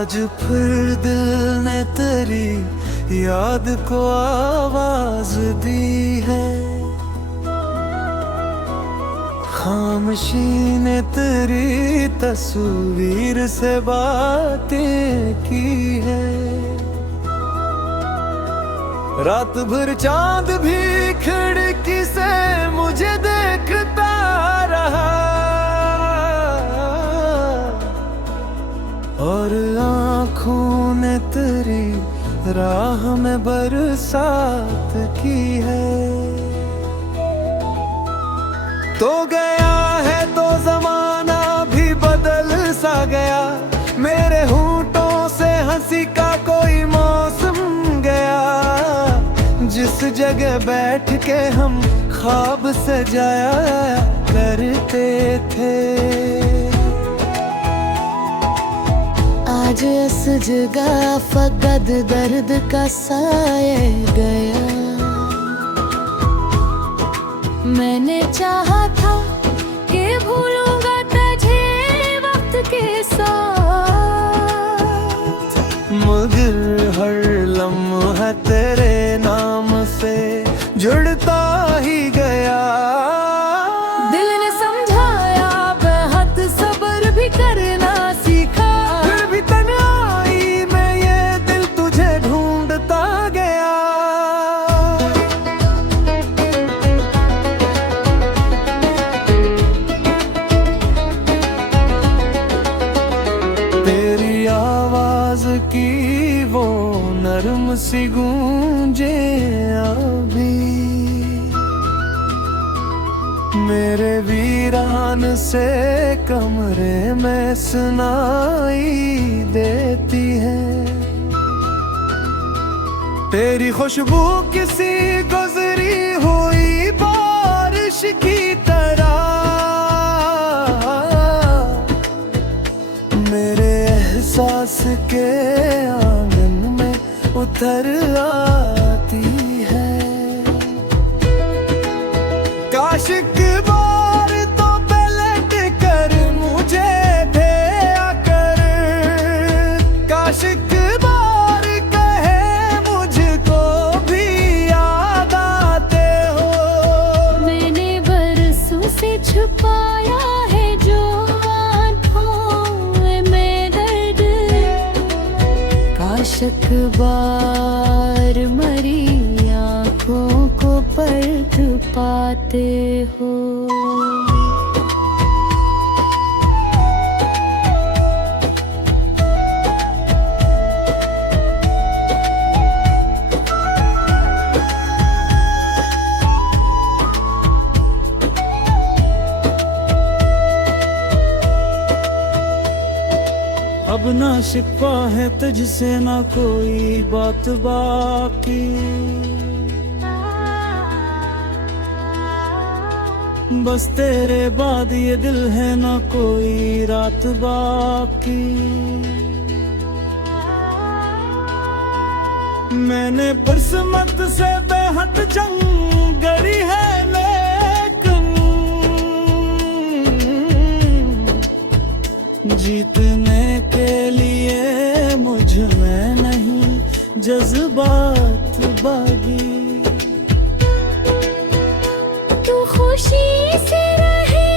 आज फिर दिल ने तेरी याद को आवाज दी है, खामोशी ने तेरी तस्वीर से बातें की है। रात भर चांद भी खिड़की से मुझे देखता रहा, और आँखों ने तेरी राह में बरसात की है। तो गया है तो जमाना भी बदल सा गया, मेरे होंठों से हंसी का कोई मौसम गया। जिस जगह बैठ के हम ख्वाब सजाया करते थे, आज इस जगह फकत दर्द का साए गया। मैंने चाहा था कि भूलूंगा तुझे वक्त के साथ, मगर हर लम्हा तेरे नाम से जुड़ता ही गया। दिल ने समझाया बेहद सब्र भी करना सीखा, फिर भी तन्हाई में ये दिल तुझे ढूंढता गया। तेरी आवाज की वो नरम सी गूंजे अभी मेरे वीरान से कमरे में सुनाई देती है। तेरी खुशबू किसी गुजरी हुई बारिश की तरह मेरे एहसास के आंगन में उतर आती है। काश एक बार तो पलट कर मुझे दे आकर, काश एक बार कहे मुझको भी याद आते हो। मैंने बरसों से छुपाया है जो आँखों में दर्द, काश एक बार मरी आँखों को पलट पाते हो। अब ना शिकवा है तुझसे ना कोई बात बाकी, बस तेरे बाद ये दिल है ना कोई रात बाकी। मैंने बरसमत से बेहद जंग गड़ी है, लेकिन जीतने के लिए मुझ में नहीं जज्बात बागी। तू खुशी से रहे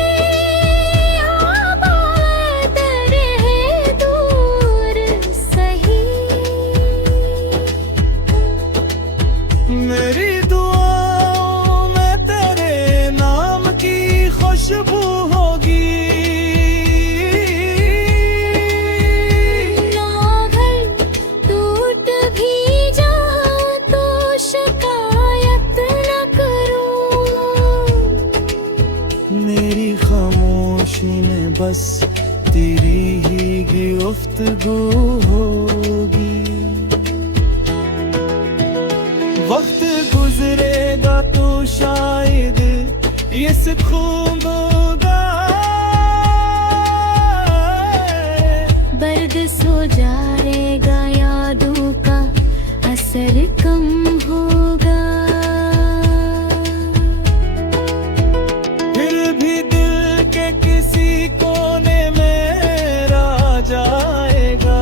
आबाद रहे दूर सही, मेरी दुआओं में तेरे नाम की खुशबू होगी। ना घर टूट भी जाए तो शिकायत न करूं, मेरी खामोशी में बस तेरी ही गुफ्तगू होगी। वक्त गुजरेगा तो शायद ये सिखूंगा, दर्द सो जाएगा यादों का असर कम होगा। फिर भी दिल के किसी कोने में रह जाएगा।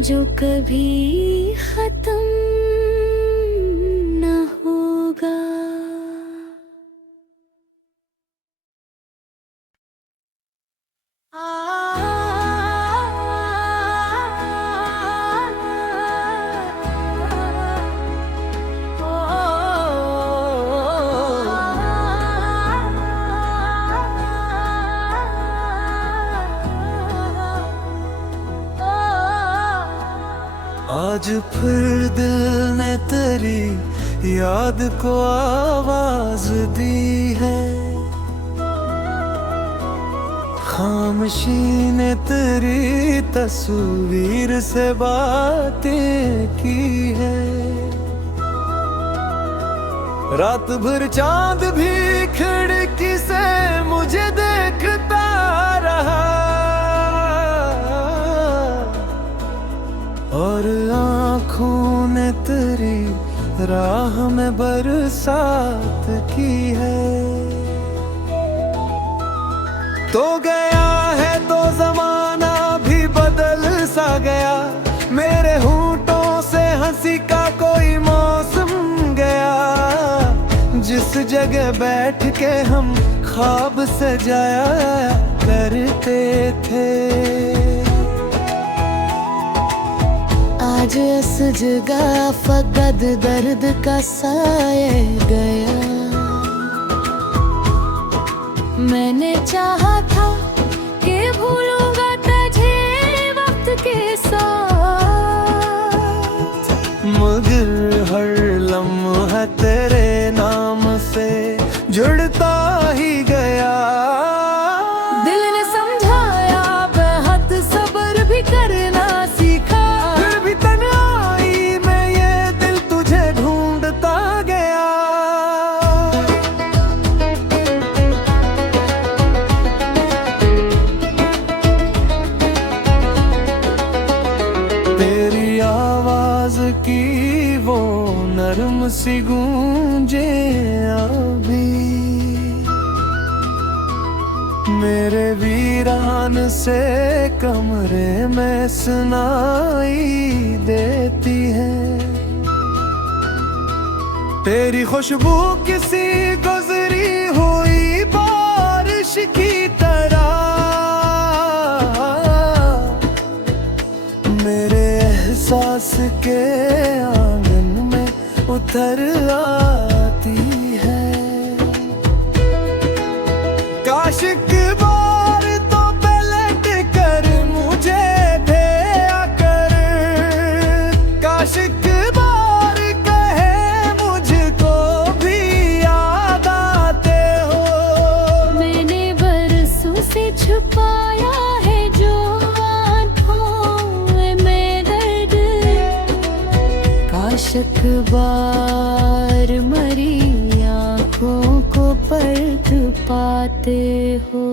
जो कभी खत्म न होगा। आज फिर दिल ने तेरी याद को आवाज दी है, खामोशी ने तेरी तस्वीर से बातें की है। रात भर चांद भी खिड़की से मुझे देखता रहा, और आँखों ने तेरी राह में बरसात की है। तो गया है तो जमाना भी बदल सा गया, मेरे होंठों से हंसी का कोई मौसम गया। जिस जगह बैठ के हम ख्वाब सजाया करते थे, आज इस जगह फकत दर्द का साया गया। मैंने चाहा था कि भूलूंगा तुझे वक्त के साथ, मगर हर लम्हा तेरे नाम से जुड़ता ही गया। दिल ने समझाया बेहद सब्र भी करना सीखा, फिर भी तन्हाई में ये दिल तुझे ढूंढता गया। तेरी आवाज की वो नरम सी गूंजे अभी मेरे वीरान से कमरे में सुनाई देती है। तेरी खुशबू किसी गुजरी हुई बारिश की तरह मेरे एहसास के आंगन में उतर आती है। काश एक बार तो पलट कर मुझे देखा कर, काश एक बार कहे मुझको भी याद आते हो। मैंने बरसों से छुपाया है जो आँखों में दर्द, काश एक बार मरी आँखों को पलट पाते हो।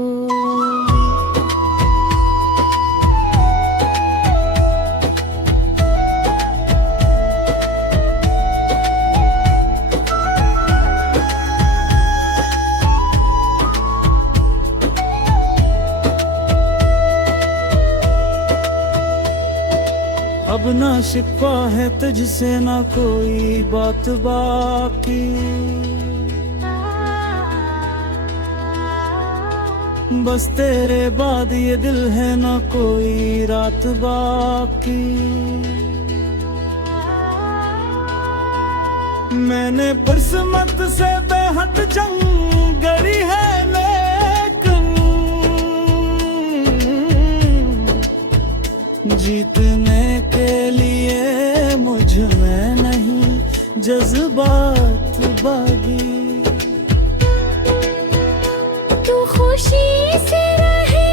अब ना शिकवा है तुझसे ना कोई बात बाकी, बस तेरे बाद ये दिल है ना कोई रात बाकी। मैंने बरसमत से बेहद जंग गड़ी है, लेकिन जीतने के लिए मुझ में नहीं जज्बात बागी। तू खुशी से रहे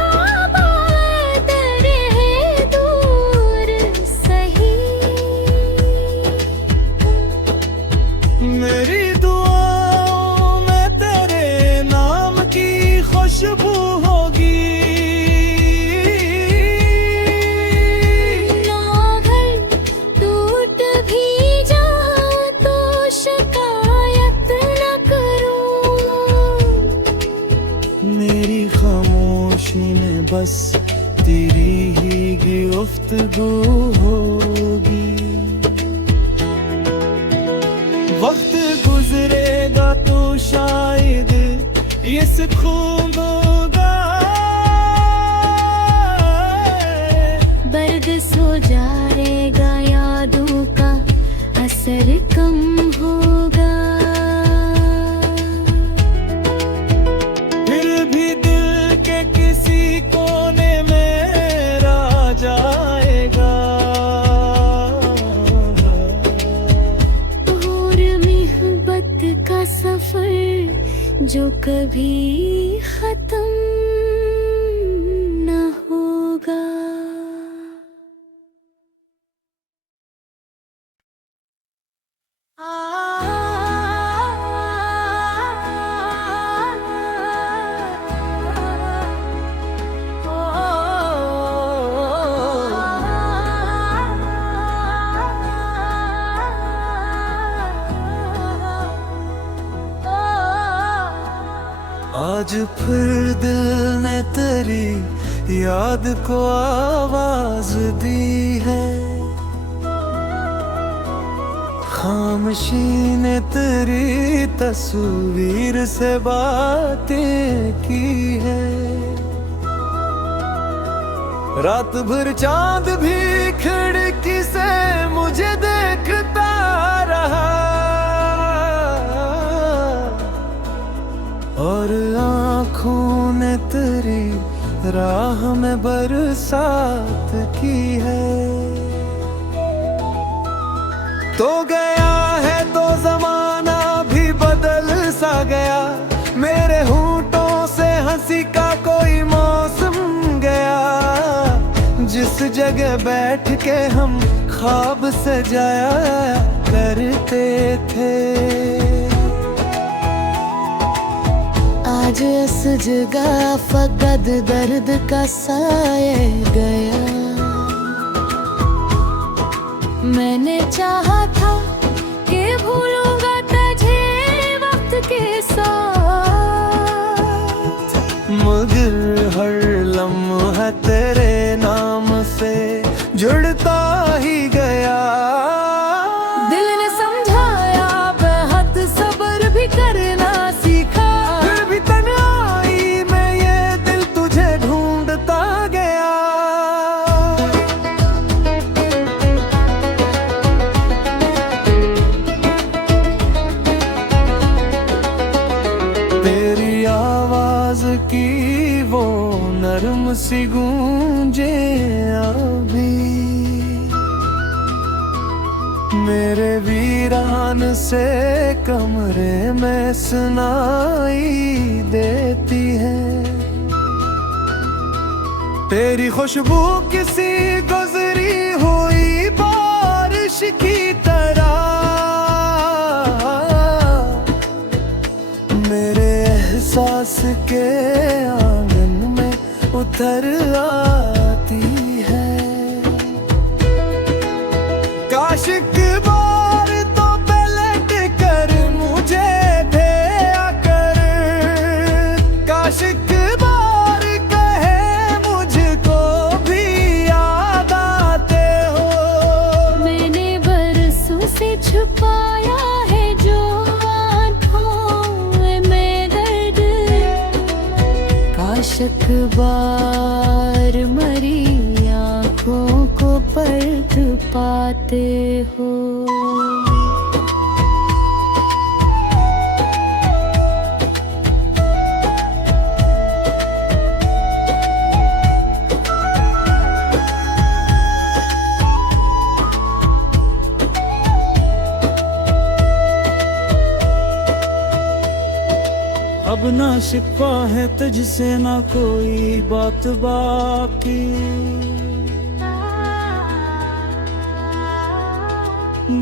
आबाद रहे दूर सही, मेरी दुआओं में तेरे नाम की खुशबू होगी। ना घर टूट भी जा तो शायद ये सुकून होगा। बर्द सो जाएगा, यादों का असर कम होगा। फिर भी दिल के किसी कोने में रह जाएगा। और मोहब्बत का सफर जो कभी खत्म न होगा। आज फिर दिल ने तेरी याद को आवाज दी है। खामोशी ने तेरी तस्वीर से बातें की है। रात भर चांद भी खिड़की से मुझे देखता रहा, और आँखों ने तेरी राह में बरसात की है। तो गया है तो जमाना भी बदल सा गया, मेरे होंठों से हंसी का कोई मौसम गया। जिस जगह बैठ के हम ख्वाब सजाया करते थे, आज इस जगह फकत दर्द का साया गया। मैंने चाहा था कि भूलूंगा तुझे वक्त के साथ, मगर हर लम्हा तेरे नाम से जुड़ता ही गया। दिल ने समझाया, बेहद सब्र भी करना सीखा। फिर भी तन्हाई में ये दिल तुझे ढूंढता गया। तेरी आवाज की वो नरम सी गूंजे अभी मेरे वीरान से कमरे में सुनाई देती है। तेरी खुशबू किसी गुजरी हुई बारिश की तरह मेरे एहसास के आंगन में उतर आती है। काश एक बार तो पलट कर मुझे दे आकर, काश एक बार कहे मुझको भी याद आते हो। मैंने बरसों से छुपाया है जो आँखों में दर्द, काश एक बार मरी आँखों को पलट पाते हो। अब ना शिकवा है तुझसे ना कोई बात बाकी,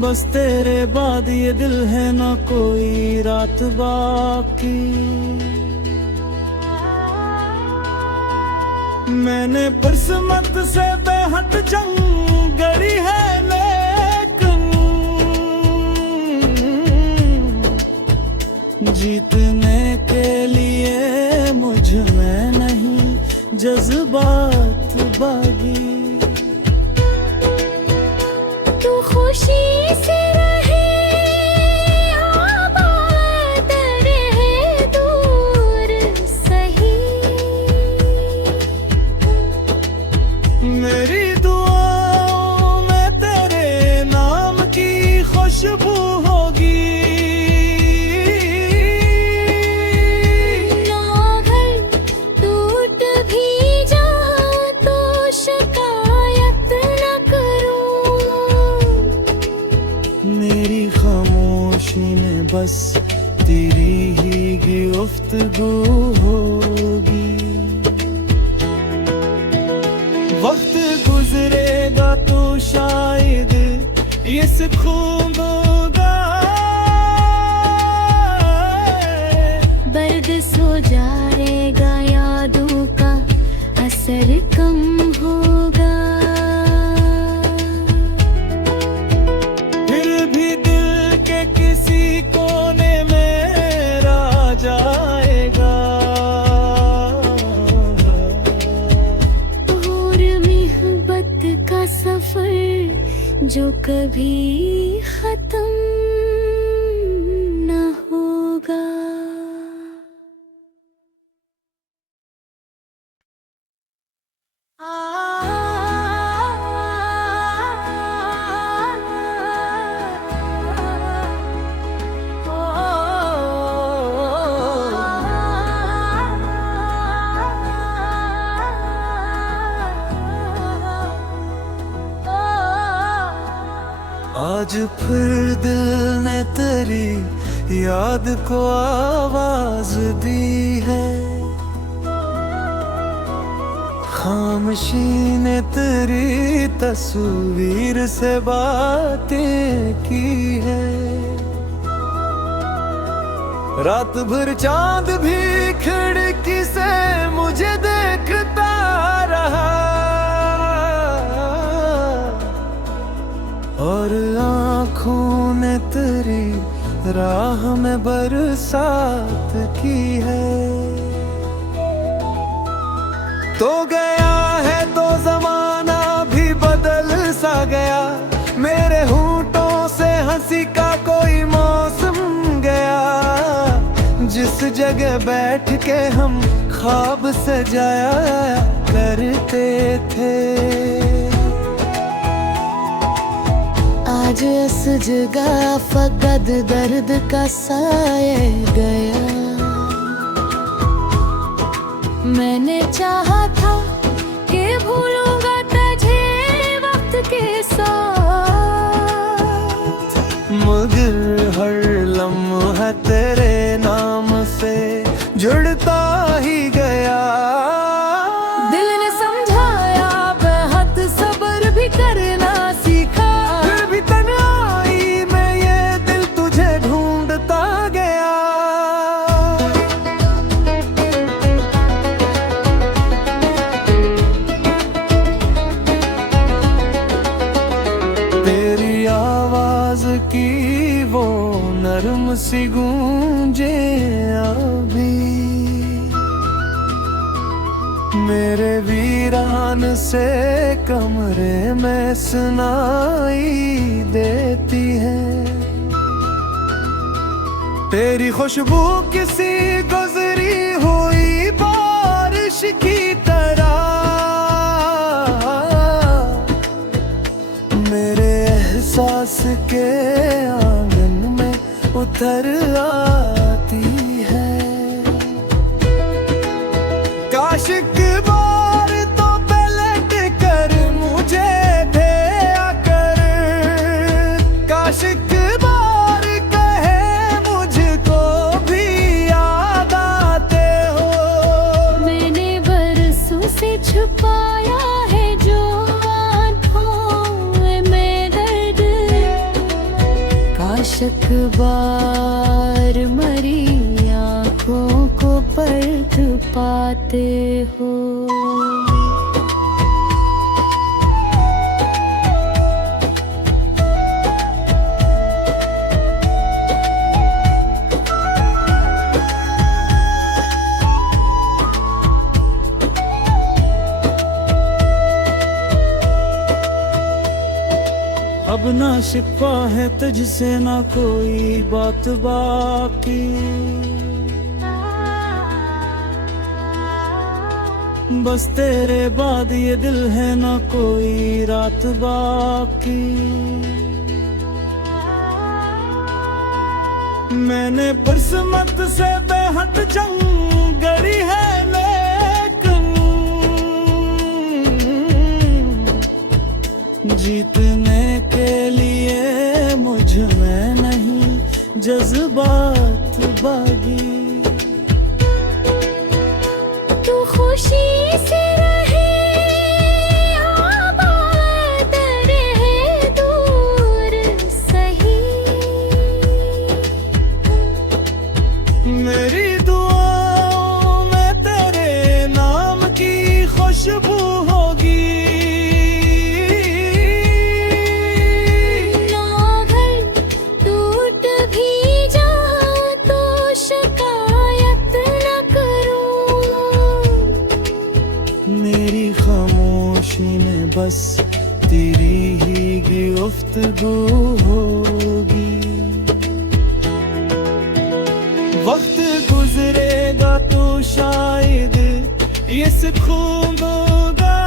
बस तेरे बाद ये दिल है ना कोई रात बाकी। मैंने बरसमत से बेहद जंग गड़ी है, लेकिन जीतने के लिए मुझ में नहीं जज्बात बागी। तू खुशी से रहे आबाद रहे, खुशबू होगी। टूट भी जाऊं तो शिकायत न करूं। मेरी खामोशी में बस तेरी ही गुफ्तगू होगी। वक्त गुजरेगा तो शायद ये सुकून होगा। दर्द सो जाएगा, यादों का असर कम होगा। फिर भी दिल के किसी कोने में रह जाएगा। और मोहब्बत का सफर जो कभी खत्म न होगा। आज फिर दिल ने तेरी याद को आवाज दी है। खामोशी ने तेरी तस्वीर से बातें की है। रात भर चांद भी खिड़की से मुझे देखता रहा। और आँखों ने तेरी राह में बरसात की है। तो गया है तो जमाना भी बदल सा गया। मेरे होंठों से हंसी का कोई मौसम गया। जिस जगह बैठ के हम ख्वाब सजाया करते थे, आज इस जगह फकत दर्द का साया गया। मैंने चाहा था कि भूलूंगा तुझे वक्त के साथ, मगर हर लम्हा तेरे नाम से जुड़ता ही गया। दिल ने समझाया बेहद सब्र भी करना सीखा। फिर भी तन्हाई में ये दिल तुझे ढूंढता गया। तेरी आवाज की वो नरम सी गूंजे अभी मेरे वीरान से कमरे में सुनाई देती है। तेरी खुशबू किसी गुजरी हुई बारिश की तरह मेरे एहसास के आंगन में उतर आती है। काश एक बार तो पलट कर मुझे दे आकर। काश एक बार कहे मुझको भी याद आते हो। मैंने बरसों से छुपाया है जो आँखों में दर्द। काश एक बार मरी आँखों को पलट पाते हो। अब ना शिकवा है तुझसे ना कोई बात बाकी। बस तेरे बाद ये दिल है ना कोई रात बाकी। मैंने बरसमत से बेहद जंग गड़ी है, लेकिन जीतने के लिए मुझ में नहीं जज्बात बागी। तू खुशी से रहे आबाद रहे दूर सही, मेरी दुआओं में तेरे नाम की खुशबू होगी। ना घर टूट भी जाए तो शिकायत न करूं, मेरी खामोशी में बस तेरी ही गुफ्तगू होगी। वक्त गुजरेगा तो शायद ये सब खूब होगा,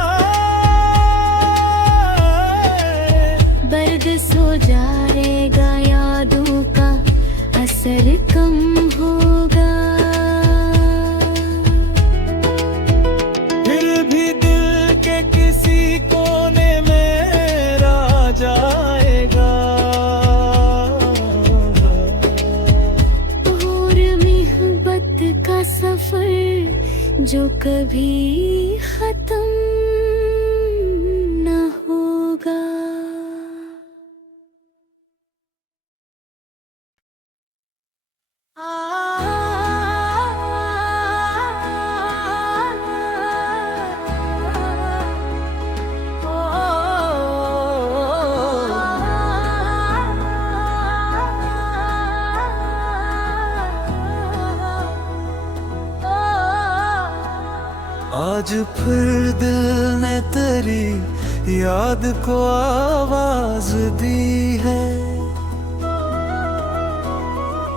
बर्द सो जाएगा यादों का असर कम होगा। फिर भी दिल के किसी कोने में रह जाएगा। और मोहब्बत का सफर जो कभी खत्म न होगा। आज फिर दिल ने तेरी याद को आवाज दी है,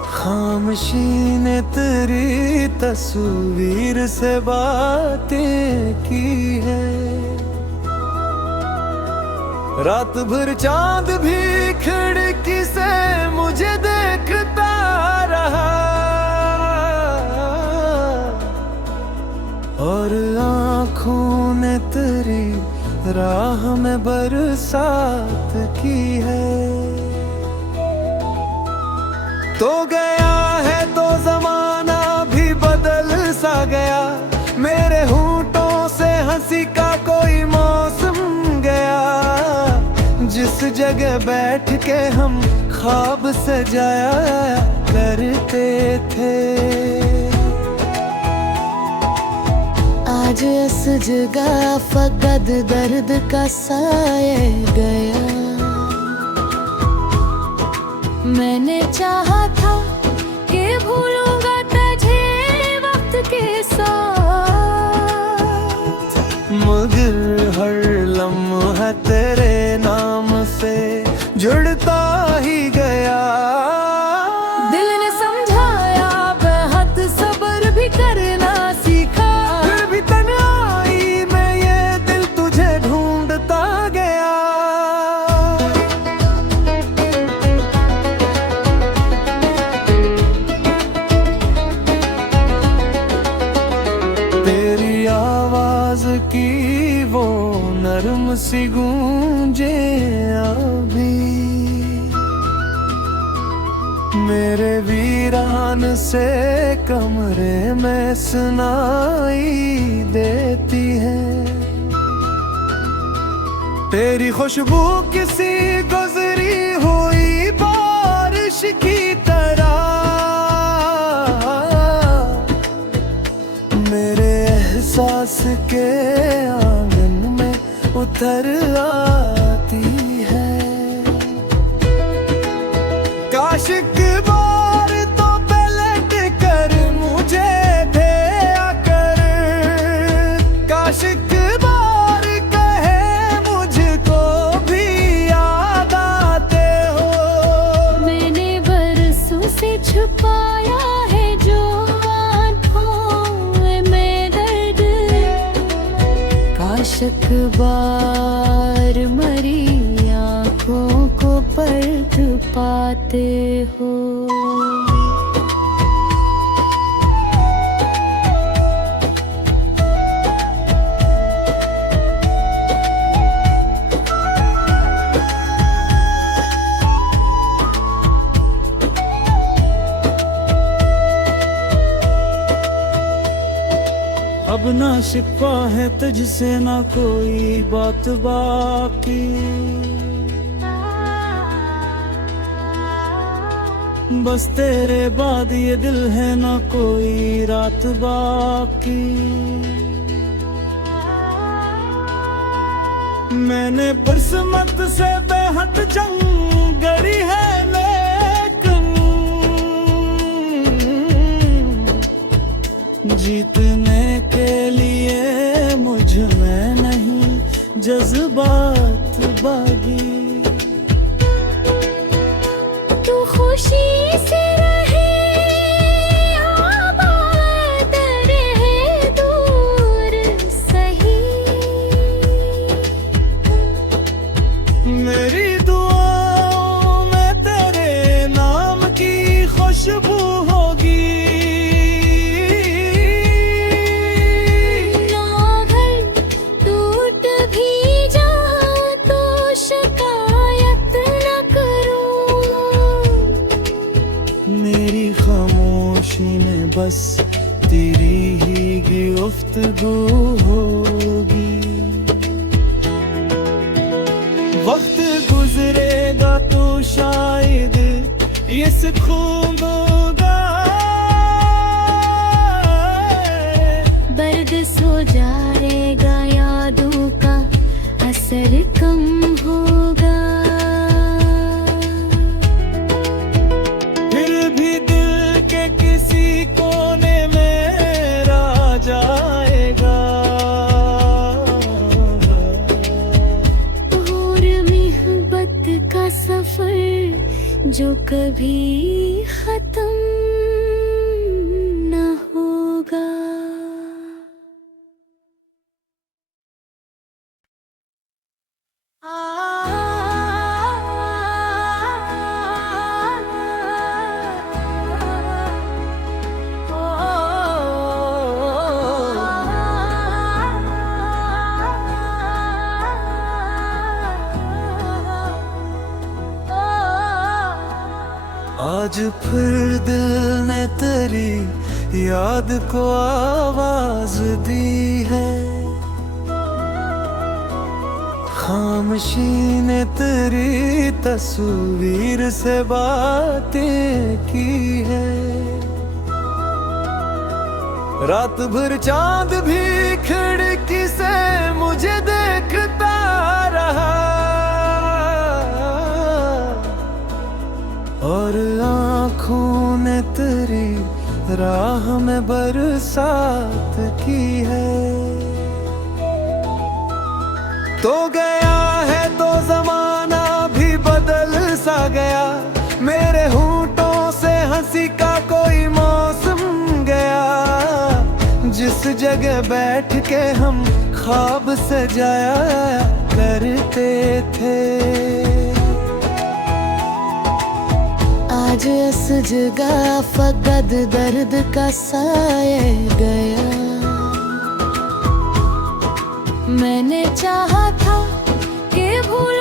खामोशी ने तेरी तस्वीर से बातें की है। रात भर चांद भी खिड़की से मुझे देखता रहा, और आँखों ने तेरी राह में बरसात की है। तो गया है तो जमाना भी बदल सा गया, मेरे होंठों से हंसी का कोई मौसम गया। जिस जगह बैठ के हम ख्वाब सजाया करते थे, आज इस जगह फकत दर्द का साए गया। मैंने चाहा था कि भूलूंगा तुझे वक्त के साथ, मगर हर लम्हा तेरे नाम से जुड़ता ही गया। दिल ने समझाया बेहद सब्र भी करना सीखा, फिर भी तन्हाई में ये दिल तुझे ढूंढता गया। तेरी आवाज की वो नरम सी गूंजे अभी मेरे वीरान से कमरे में सुनाई देती है। तेरी खुशबू किसी गुजरी हुई बारिश की तरह मेरे एहसास के आंगन में उतर आती है। काश एक बार तो पलट कर मुझे दे आकर, काश एक बार कहे मुझको भी याद आते हो। मैंने बरसों से छुपाया है जो आँखों में दर्द, काश एक बार मरी आँखों को पलट पाते हो। ना शिकवा है तुझसे ना कोई बात बाकी, बस तेरे बाद ये दिल है ना कोई रात बाकी। मैंने बरसमत से बेहद जंग गरी है, लेकिन जीतने के लिए मुझ में नहीं जज्बात बागी। तू खुशी से रहे आबाद रहे दूर सही, मेरी दुआओं में तेरे नाम की खुशबू होगी। मेरी खामोशी में बस तेरी ही गुफ्तगू होगी। वक्त गुजरेगा तो शायद ये सुकून होगा, बर्द सो जाएगा यादों का असर कम होगा। किसी कोने में रह जाएगा, और मोहब्बत का सफर जो कभी खत्म न होगा। आज फिर दिल ने तेरी याद को आवाज दी है, खामोशी ने तेरी तस्वीर से बातें की है। रात भर चांद भी खिड़की से मुझे देखता रहा, और आँखों ने तेरी राह में बरसात की है। तो गया है तो जमाना भी बदल सा गया, मेरे होंठों से हंसी का कोई मौसम गया। जिस जगह बैठ के हम ख्वाब सजाया करते थे, आज इस जगह फकत दर्द का साए गया। मैंने चाहा था कि भूल